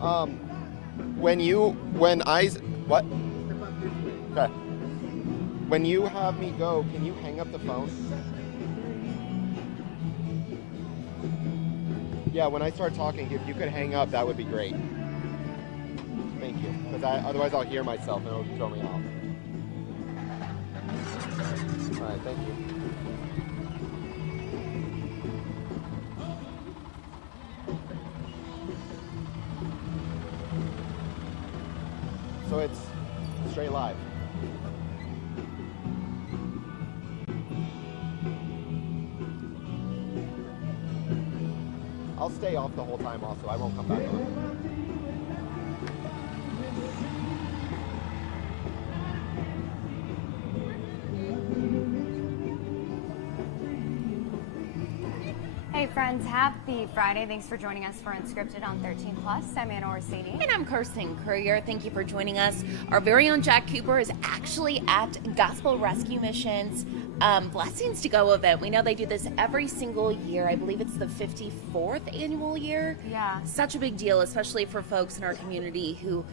Um, when I, what? Okay. When you have me go, can you hang up the phone? Yeah, when I start talking, if you could hang up, that would be great. Thank you. Because otherwise I'll hear myself and it'll throw me off. All right, thank you. So it's straight live. I'll stay off the whole time also. I won't come back on. Hey friends, happy Friday. Thanks for joining us for Unscripted on 13 Plus. I'm Anna Orsini. And I'm Kirsten Courier. Thank you for joining us. Our very own Jack Cooper is actually at Gospel Rescue Mission's Blessings to Go event. We know they do this every single year. I believe it's the 54th annual year. Yeah. Such a big deal, especially for folks in our community who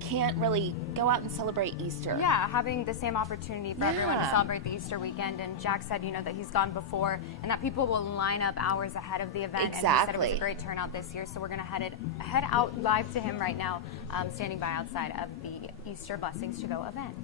can't really go out and celebrate Easter. Yeah, having the same opportunity for everyone to celebrate the Easter weekend. And Jack said, that he's gone before and that people will line up hours ahead of the event. Exactly. And he said it was a great turnout this year. So we're going to head out live to him right now, standing by outside of the Easter Blessings to Go event.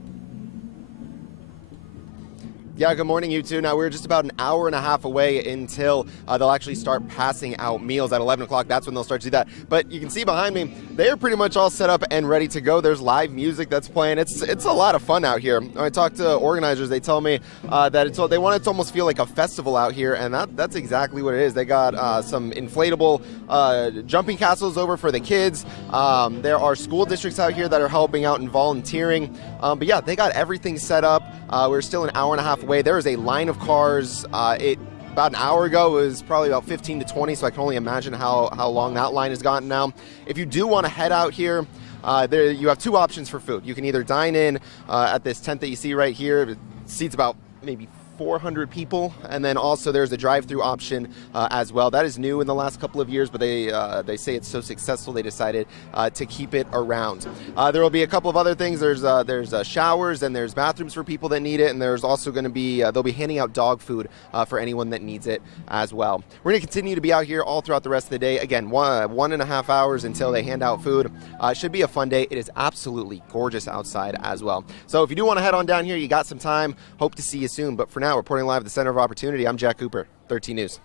Yeah, good morning, you two. Now, we're just about an hour and a half away until they'll actually start passing out meals at 11 o'clock. That's when they'll start to do that. But you can see behind me, they're pretty much all set up and ready to go. There's live music that's playing. It's a lot of fun out here. When I talk to organizers, they tell me that they want it to almost feel like a festival out here, and that's exactly what it is. They got some inflatable jumping castles over for the kids. There are school districts out here that are helping out and volunteering. But yeah, they got everything set up. We're still an hour and a half away. There is a line of cars. About an hour ago, it was probably about 15 to 20, so I can only imagine how long that line has gotten now. If you do want to head out here, you have two options for food. You can either dine in at this tent that you see right here. It seats about maybe 400 people, and then also there's a drive-through option as well. That is new in the last couple of years, but they say it's so successful they decided to keep it around. There will be a couple of other things. There's showers and there's bathrooms for people that need it, and there's also going to be they'll be handing out dog food for anyone that needs it as well. We're going to continue to be out here all throughout the rest of the day. Again, 1.5 hours until they hand out food. It should be a fun day. It is absolutely gorgeous outside as well. So if you do want to head on down here, you got some time. Hope to see you soon. But for now, reporting live at the Center of Opportunity, I'm Jack Cooper, 13 News.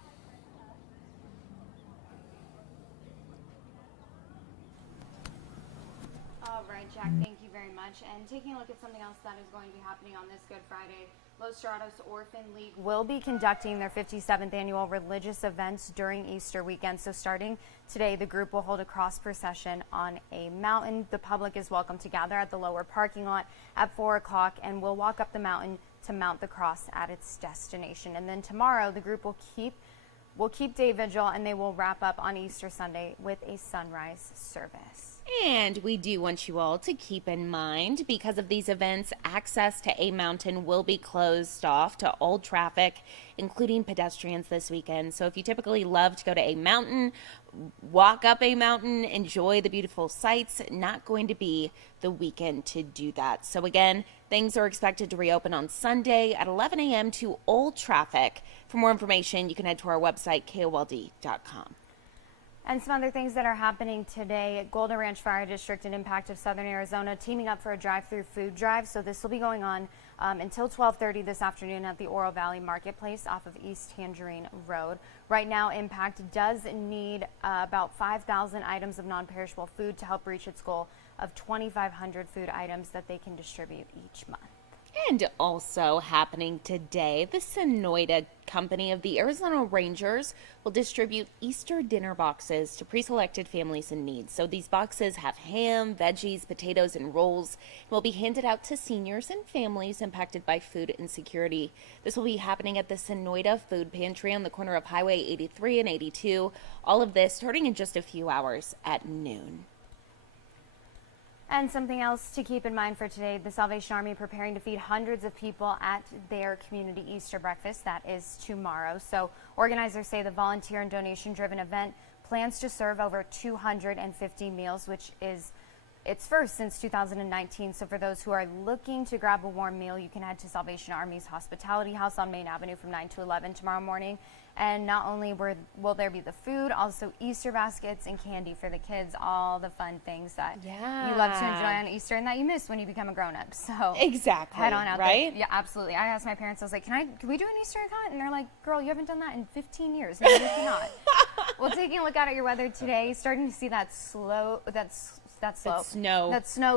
All right, Jack, thank you very much. And taking a look at something else that is going to be happening on this Good Friday, Los Dorados Orphan League will be conducting their 57th annual religious events during Easter weekend. So starting today, the group will hold a cross procession on a mountain. The public is welcome to gather at the lower parking lot at 4 o'clock and will walk up the mountain to mount the cross at its destination. And then tomorrow, the group will keep day vigil, and they will wrap up on Easter Sunday with a sunrise service. And we do want you all to keep in mind, because of these events, access to A Mountain will be closed off to all traffic, including pedestrians this weekend. So if you typically love to go to A Mountain, walk up A Mountain, enjoy the beautiful sights, not going to be the weekend to do that. So again, things are expected to reopen on Sunday at 11 a.m. to all traffic. For more information, you can head to our website, KOLD.com. And some other things that are happening today: Golden Ranch Fire District and Impact of Southern Arizona teaming up for a drive-through food drive. So this will be going on until 12:30 this afternoon at the Oro Valley Marketplace off of East Tangerine Road. Right now, Impact does need about 5,000 items of non-perishable food to help reach its goal of 2,500 food items that they can distribute each month. And also happening today, the Sonoyta Company of the Arizona Rangers will distribute Easter dinner boxes to pre-selected families in need. So these boxes have ham, veggies, potatoes, and rolls, and will be handed out to seniors and families impacted by food insecurity. This will be happening at the Sonoyta Food Pantry on the corner of Highway 83 and 82. All of this starting in just a few hours at noon. And something else to keep in mind for today: the Salvation Army preparing to feed hundreds of people at their community Easter breakfast. That is tomorrow. So organizers say the volunteer and donation-driven event plans to serve over 250 meals, which is its first since 2019. So for those who are looking to grab a warm meal, you can head to Salvation Army's Hospitality House on Main Avenue from 9 to 11 tomorrow morning. And not only will there be the food, also Easter baskets and candy for the kids, all the fun things that you love to enjoy on Easter and that you miss when you become a grown-up. So exactly, head on out right? there. Yeah, absolutely. I asked my parents, I was like, can we do an Easter egg hunt? And they're like, girl, you haven't done that in 15 years. No, you cannot. Well, taking a look out at your weather today, starting to see that snow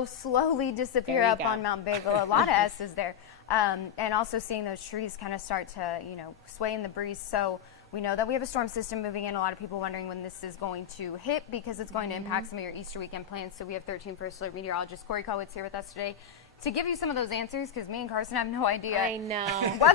slowly disappear up on Mount Bagel. A lot of S's there. And also seeing those trees kind of start to, sway in the breeze. So we know that we have a storm system moving in. A lot of people wondering when this is going to hit because it's going to impact some of your Easter weekend plans. So we have 13 First Alert meteorologist Corey Kowitz here with us today to give you some of those answers, because me and Carson have no idea. I know.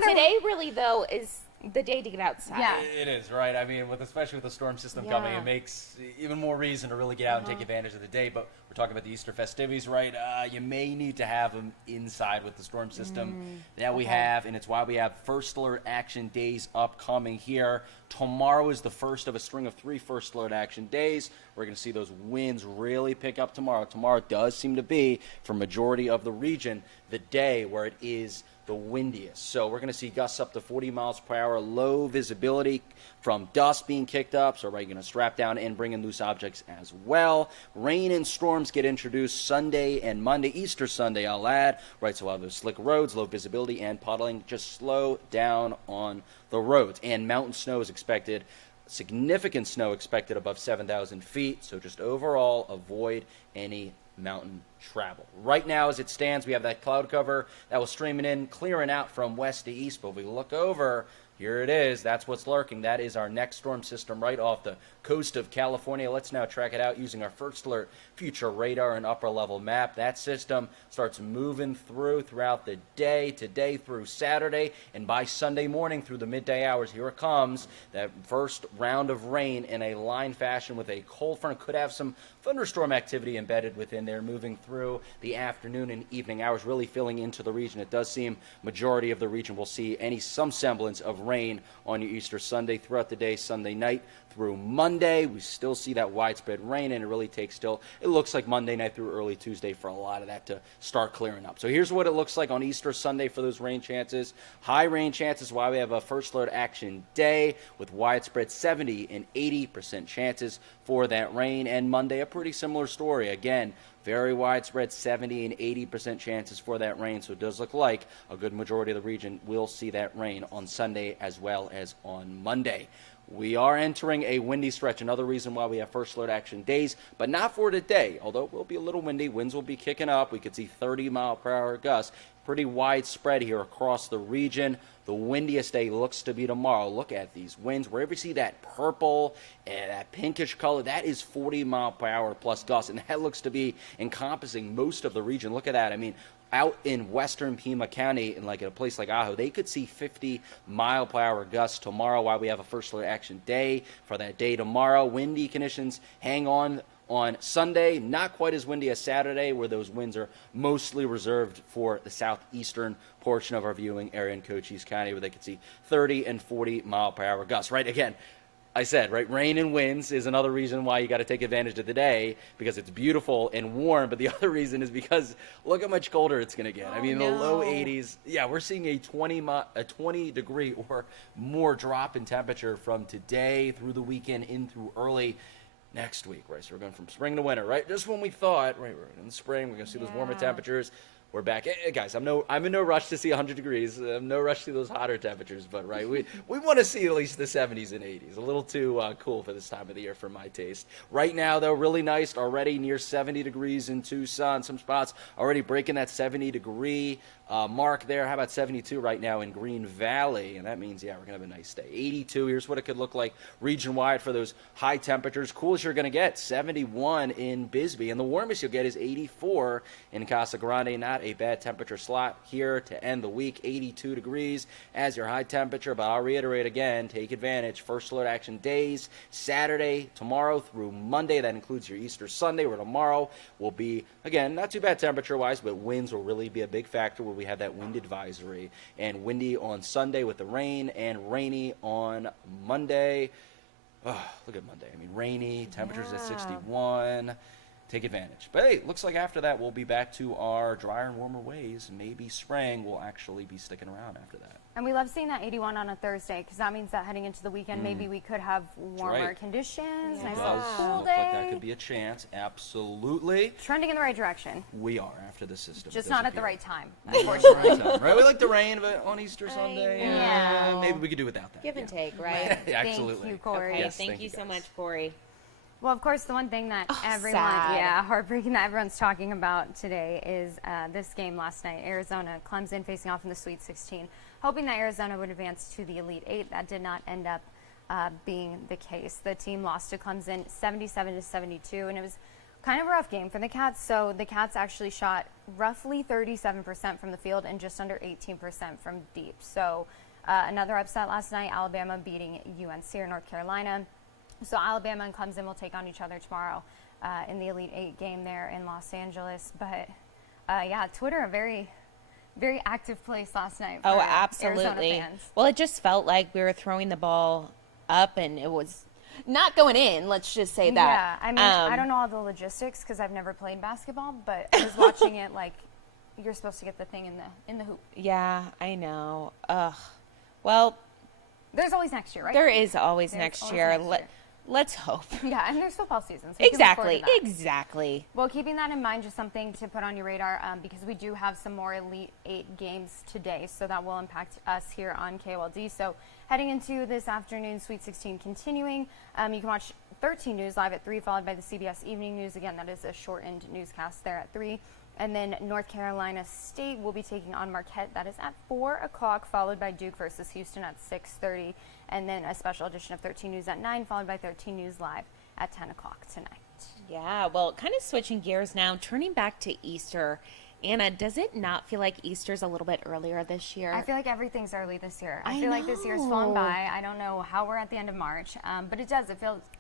Today really, though, is the day to get outside. Yeah. It is, right? I mean, especially with the storm system coming, it makes even more reason to really get out and take advantage of the day. But we're talking about the Easter festivities, right? You may need to have them inside with the storm system that we have, and it's why we have First Alert Action Days upcoming here. Tomorrow is the first of a string of 3 First Alert Action Days. We're going to see those winds really pick up tomorrow. Tomorrow does seem to be, for majority of the region, the day where it is the windiest. So we're going to see gusts up to 40 miles per hour, low visibility from dust being kicked up. So we're going to strap down and bring in loose objects as well. Rain and storms get introduced Sunday and Monday, Easter Sunday, I'll add. Right, so we'll have those slick roads, low visibility, and puddling. Just slow down on the roads. And mountain snow is expected. Significant snow expected above 7,000 feet. So just overall avoid any mountain travel. Right now, as it stands, we have that cloud cover that was streaming in, clearing out from west to east. But if we look over, here it is. That's what's lurking. That is our next storm system right off the coast of California. Let's now track it out using our First Alert Future Radar and upper level map. That system starts moving throughout the day, today through Saturday, and by Sunday morning through the midday hours, here it comes. That first round of rain in a line fashion with a cold front. Could have some thunderstorm activity embedded within there, moving through the afternoon and evening hours, really filling into the region. It does seem majority of the region will see some semblance of rain on your Easter Sunday throughout the day, Sunday night through Monday. We still see that widespread rain, and it really takes it looks like Monday night through early Tuesday for a lot of that to start clearing up. So here's what it looks like on Easter Sunday for those rain chances. High rain chances, why we have a First Alert Action Day with widespread 70 and 80% chances for that rain. And Monday, a pretty similar story. Again, very widespread 70 and 80% chances for that rain. So it does look like a good majority of the region will see that rain on Sunday as well as on Monday. We are entering a windy stretch, another reason why we have First Alert Action Days, but not for today. Although it will be a little windy, winds will be kicking up. We could see 30 mile per hour gusts. Pretty widespread here across the region. The windiest day looks to be tomorrow. Look at these winds. Wherever you see that purple and that pinkish color, that is 40 mile per hour plus gusts, and that looks to be encompassing most of the region. Look at that. I mean, out in western Pima County, in a place like Ajo, they could see 50 mile per hour gusts tomorrow while we have a First Alert Action Day for that day tomorrow. Windy conditions hang on Sunday, not quite as windy as Saturday, where those winds are mostly reserved for the southeastern portion of our viewing area in Cochise County, where they could see 30 and 40 mile per hour gusts. Right, again, I said, right, rain and winds is another reason why you got to take advantage of the day, because it's beautiful and warm. But the other reason is because look how much colder it's going to get. The low 80s. Yeah, we're seeing a 20 degree or more drop in temperature from today through the weekend in through early next week, right? So we're going from spring to winter, right? Just when we thought, right, we're in the spring, we're going to see those warmer temperatures. We're back. Hey, guys, I'm in no rush to see 100 degrees. I'm no rush to see those hotter temperatures, but right, we want to see at least the 70s and 80s. A little too cool for this time of the year for my taste. Right now, though, really nice. Already near 70 degrees in Tucson. Some spots already breaking that 70-degree mark there. How about 72 right now in Green Valley? And that means, yeah, we're going to have a nice day. 82, here's what it could look like region-wide for those high temperatures. Coolest you're going to get, 71 in Bisbee. And the warmest you'll get is 84 in Casa Grande. Not a bad temperature slot here to end the week. 82 degrees as your high temperature. But I'll reiterate again, take advantage. First Alert Action Days, Saturday, tomorrow through Monday. That includes your Easter Sunday, where tomorrow will be, again, not too bad temperature-wise, but winds will really be a big factor, where we have that wind advisory. And windy on Sunday with the rain, and rainy on Monday. Oh, look at Monday. I mean, rainy, temperatures at 61. Take advantage. But hey, looks like after that we'll be back to our drier and warmer ways. Maybe spring will actually be sticking around after that. And we love seeing that 81 on a Thursday because that means that heading into the weekend, maybe we could have warmer conditions. Yeah. Nice It little does cool look day. like that could be a chance. Absolutely. Trending in the right direction. We are after the system. Just not at the disappeared. right time, Not at the unfortunately. right time, right? We like the rain, but on Easter Sunday, know. maybe we could do without that. Give and yeah. take, right? Absolutely. Thank you, Corey. Okay, Yes, thank you guys. so much, Corey. Well, of course, the one thing that everyone, sad. heartbreaking that everyone's talking about today is this game last night. Arizona, Clemson facing off in the Sweet 16, hoping that Arizona would advance to the Elite Eight. That did not end up being the case. The team lost to Clemson 77-72, and it was kind of a rough game for the Cats. So the Cats actually shot roughly 37% from the field and just under 18% from deep. So another upset last night, Alabama beating UNC or North Carolina. So Alabama and Clemson will take on each other tomorrow in the Elite Eight game there in Los Angeles. But yeah, Twitter, a very, very active place last night for Oh, Arizona absolutely. fans. Well, it just felt like we were throwing the ball up and it was not going in. Let's just say that. Yeah, I mean, I don't know all the logistics because I've never played basketball, but I was watching it like you're supposed to get the thing in the hoop. Yeah, I know. Ugh. Well, There's always next year, right? there is always There's next always year. next year. Let's hope. Yeah, and there's football season. So we can look forward Exactly. to that. Exactly. Well, keeping that in mind, just something to put on your radar because we do have some more Elite Eight games today, so that will impact us here on KOLD. So heading into this afternoon, Sweet 16 continuing, you can watch 13 News live at 3, followed by the CBS Evening News. Again, that is a shortened newscast there at 3. And then North Carolina State will be taking on Marquette. That is at 4 o'clock, followed by Duke versus Houston at 6:30. And then a special edition of 13 News at 9, followed by 13 News Live at 10 o'clock tonight. Yeah, well, kind of switching gears now, turning back to Easter. Anna, does it not feel like Easter's a little bit earlier this year? I feel like everything's early this year. I I feel like this year's flown know. by. I don't know how we're at the end of March, but it does. It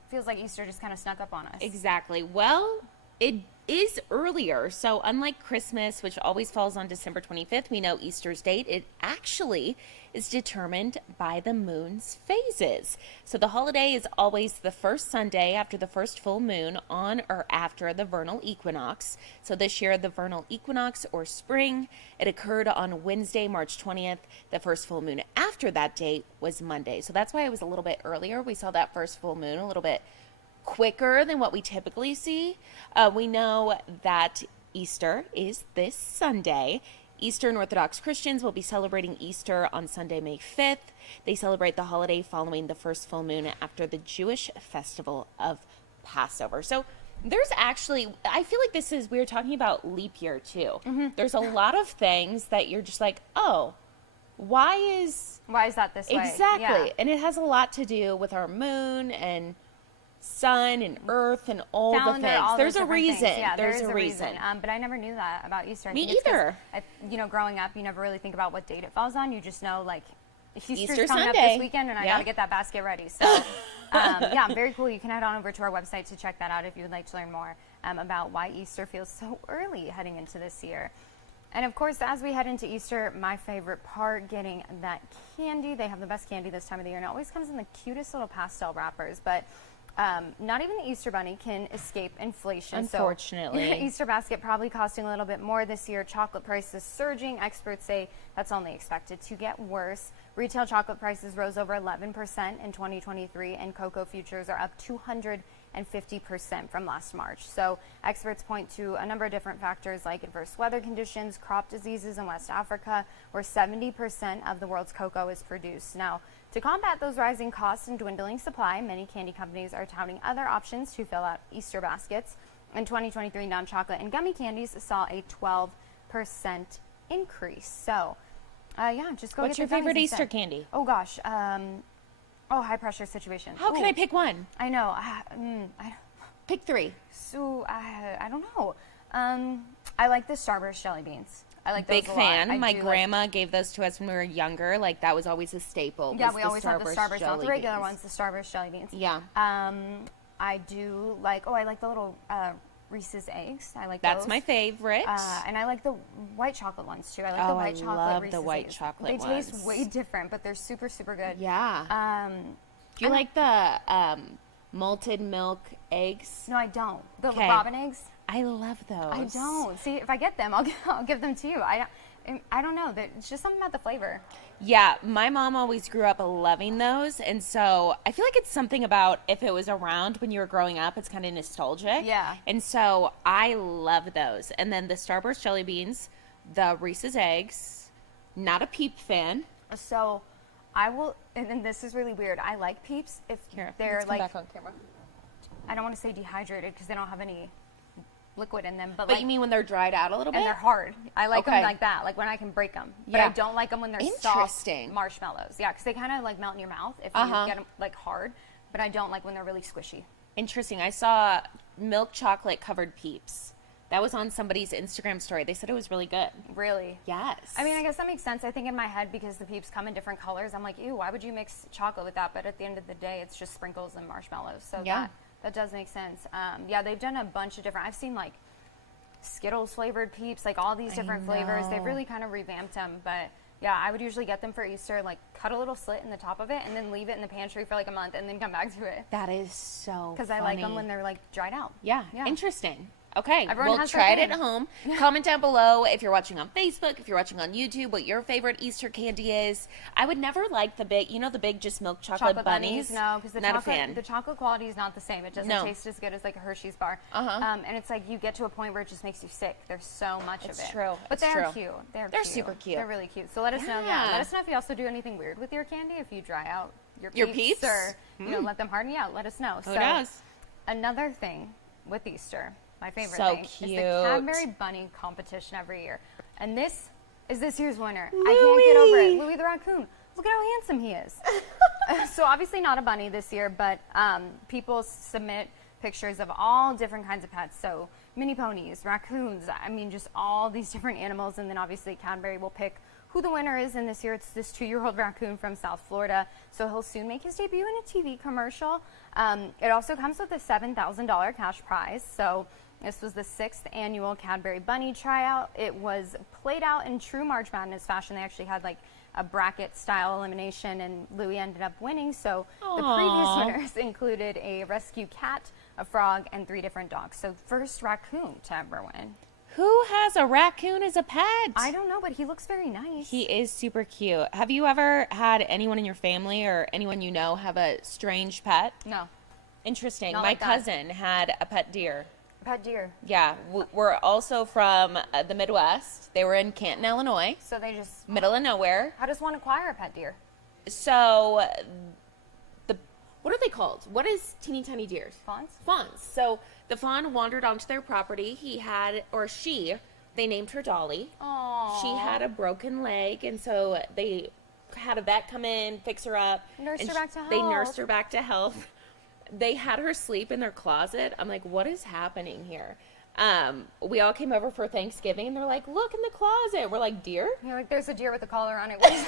feels like Easter just kind of snuck up on us. Exactly. Well, it is earlier. So unlike Christmas, which always falls on December 25th, we know Easter's date, it actually is determined by the moon's phases. So the holiday is always the first Sunday after the first full moon on or after the vernal equinox. So this year, the vernal equinox or spring, it occurred on Wednesday, March 20th. The first full moon after that date was Monday. So that's why it was a little bit earlier. We saw that first full moon a little bit quicker than what we typically see. We know that Easter is this Sunday. Eastern Orthodox Christians will be celebrating Easter on Sunday, May 5th. They celebrate the holiday following the first full moon after the Jewish festival of Passover. So there's actually, I feel like we were talking about leap year too. There's a lot of things that you're just like, oh, why is that this way? exactly? Yeah. And it has a lot to do with our moon and sun and earth and all Calendar, the things. all There's those a different reason. things. Yeah, There's there is a reason. But I never knew that about Easter. I Me think it's 'cause either. growing up, you never really think about what date it falls on. You just know, like, Easter's Easter coming up Sunday. this weekend, and I Yeah. got to get that basket ready. So, yeah, very cool. You can head on over to our website to check that out if you would like to learn more about why Easter feels so early heading into this year. And of course, as we head into Easter, my favorite part, getting that candy. They have the best candy this time of the year, and it always comes in the cutest little pastel wrappers. But not even the Easter Bunny can escape inflation. Unfortunately. So, Easter basket probably costing a little bit more this year. Chocolate prices surging. Experts say that's only expected to get worse. Retail chocolate prices rose over 11% in 2023, and cocoa futures are up 250% from last March. So experts point to a number of different factors like adverse weather conditions, crop diseases in West Africa, where 70% of the world's cocoa is produced. Now, to combat those rising costs and dwindling supply, many candy companies are touting other options to fill out Easter baskets. In 2023, non-chocolate and gummy candies saw a 12% increase. So, yeah, just go What's get your gummies favorite instead. Easter candy? Oh, gosh. High pressure situation. How can Ooh, I pick one? I know. Pick three. So, I don't know. I like the Starburst jelly beans. I like those Big a lot. fan. I My do grandma gave those to us when we were younger. Like, that was always a staple. Yeah, was we the always have the Starburst, not the jelly regular beans. ones, the Starburst jelly beans. Yeah. I do like, I like the little Reese's eggs. I like That's those. my favorite. And I like the white chocolate ones too. I like Oh, the I white chocolate love the Reese's white eggs. chocolate They taste ones. way different, but they're super, super good. Yeah. Do you like the malted milk eggs? No, I don't. The 'Kay. robin eggs? I love those. I don't. See, if I get them, I'll give them to you. I don't know. It's just something about the flavor. Yeah, my mom always grew up loving those, and so I feel like it's something about if it was around when you were growing up, it's kind of nostalgic. Yeah. And so I love those. And then the Starburst jelly beans, the Reese's eggs, not a Peep fan. So I will, and then this is really weird. I like Peeps if they're let's come like, back on camera. I don't want to say dehydrated because they don't have any liquid in them, but But you mean when they're dried out a little bit? and they're hard. I like them Okay. like that, like when I can break them. But Yeah. I don't like them when they're Interesting. soft marshmallows. Yeah, because they kind of like melt in your mouth if Uh-huh. you get them like hard. But I don't like when they're really squishy. Interesting. I saw milk chocolate covered Peeps. That was on somebody's Instagram story. They said it was really good. Really? Yes. I mean, I guess that makes sense. I think in my head, because the Peeps come in different colors, I'm like, ew, why would you mix chocolate with that? But at the end of the day, it's just sprinkles and marshmallows. So Yeah. that does make sense. Yeah, they've done a bunch of different, I've seen like Skittles flavored Peeps, like all these different flavors. They've really kind of revamped them. But yeah, I would usually get them for Easter, like cut a little slit in the top of it and then leave it in the pantry for like a month and then come back to it. That is so Because I like them when they're like dried out. Yeah. Yeah. Interesting. Okay, Everyone well, has their try it thing. at home. Comment down below if you're watching on Facebook, if you're watching on YouTube, what your favorite Easter candy is. I would never like the big, the big just milk chocolate bunnies. No, because Not a fan. the chocolate quality is not the same. It doesn't No. taste as good as like a Hershey's bar. And it's like you get to a point where it just makes you sick. There's so much It's of it. true. But It's they're true. cute. They're They're cute. super cute. They're really cute. So let us know. Yeah. Yeah, let us know if you also do anything weird with your candy. If you dry out your Peeps? or let them harden. Yeah, let us know. Who knows? Another thing with Easter, my favorite So thing, is cute. the Cadbury Bunny competition every year. And this is this year's winner. I can't get over it. Louis the raccoon. Look at how handsome he is. So obviously not a bunny this year, but people submit pictures of all different kinds of pets. So mini ponies, raccoons, I mean just all these different animals. And then obviously Cadbury will pick who the winner is. And this year it's this 2-year-old raccoon from South Florida. So he'll soon make his debut in a TV commercial. It also comes with a $7,000 cash prize. So this was the 6th annual Cadbury Bunny tryout. It was played out in true March Madness fashion. They actually had like a bracket style elimination and Louis ended up winning. So the previous winners included a rescue cat, a frog, and 3 different dogs. So first raccoon to ever win. Who has a raccoon as a pet? I don't know, but he looks very nice. He is super cute. Have you ever had anyone in your family or anyone you know have a strange pet? No. Interesting. Not My like that. cousin had a pet deer. Pet deer. Yeah, we're also from the Midwest. They were in Canton, Illinois, So they just, middle of nowhere. how does one acquire a pet deer? So, what are they called? What is teeny tiny deers? Fawns? Fawns. So the fawn wandered onto their property. They named her Dolly. Aww. She had a broken leg, and so they had a vet come in, fix her up. Nursed and her back to They health. nursed her back to health. They had her sleep in their closet. I'm like, what is happening here? We all came over for Thanksgiving, and they're like, look in the closet. We're like, deer? You're like, there's a deer with a collar on it. What is,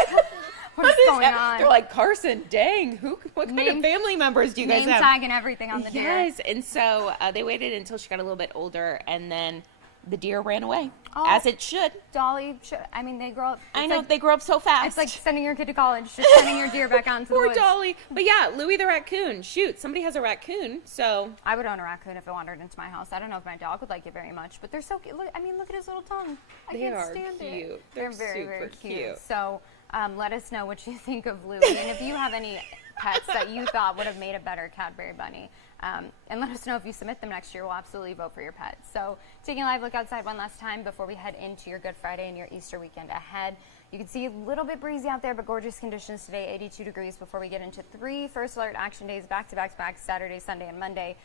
what is going on? They're like, Carson, dang, what kind Name- of family members do you guys Name have? tag and everything on the deer. Yes, and so they waited until she got a little bit older, and then the deer ran away, Oh. as it should. Dolly, I mean, they grow up. I it's know, like, they grow up so fast. it's like sending your kid to college, just sending your deer back out into the Poor woods. Dolly. But yeah, Louis the raccoon. Shoot, somebody has a raccoon, so I would own a raccoon if it wandered into my house. I don't know if my dog would like it very much, but they're so cute. Look, I mean, look at his little tongue. I They can't are stand it. cute. They're They're very, very super cute. cute. So let us know what you think of Louis, and if you have any pets that you thought would have made a better Cadbury Bunny. And let us know if you submit them next year. We'll absolutely vote for your pet. So taking a live look outside one last time before we head into your Good Friday and your Easter weekend ahead. You can see a little bit breezy out there, but gorgeous conditions today, 82 degrees before we get into 3 first alert action days back to back, Saturday, Sunday, and Monday.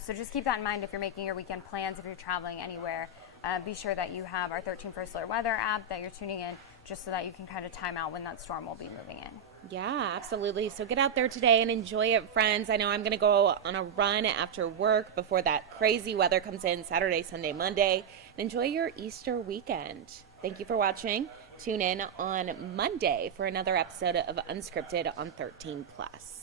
So just keep that in mind if you're making your weekend plans, if you're traveling anywhere. Be sure that you have our 13 First Alert Weather app that you're tuning in just so that you can kind of time out when that storm will be moving in. yeah, absolutely. So get out there today and enjoy it, friends. I know I'm going to go on a run after work before that crazy weather comes in Saturday, Sunday, Monday. And enjoy your Easter weekend. Thank you for watching. Tune in on Monday for another episode of Unscripted on 13 Plus.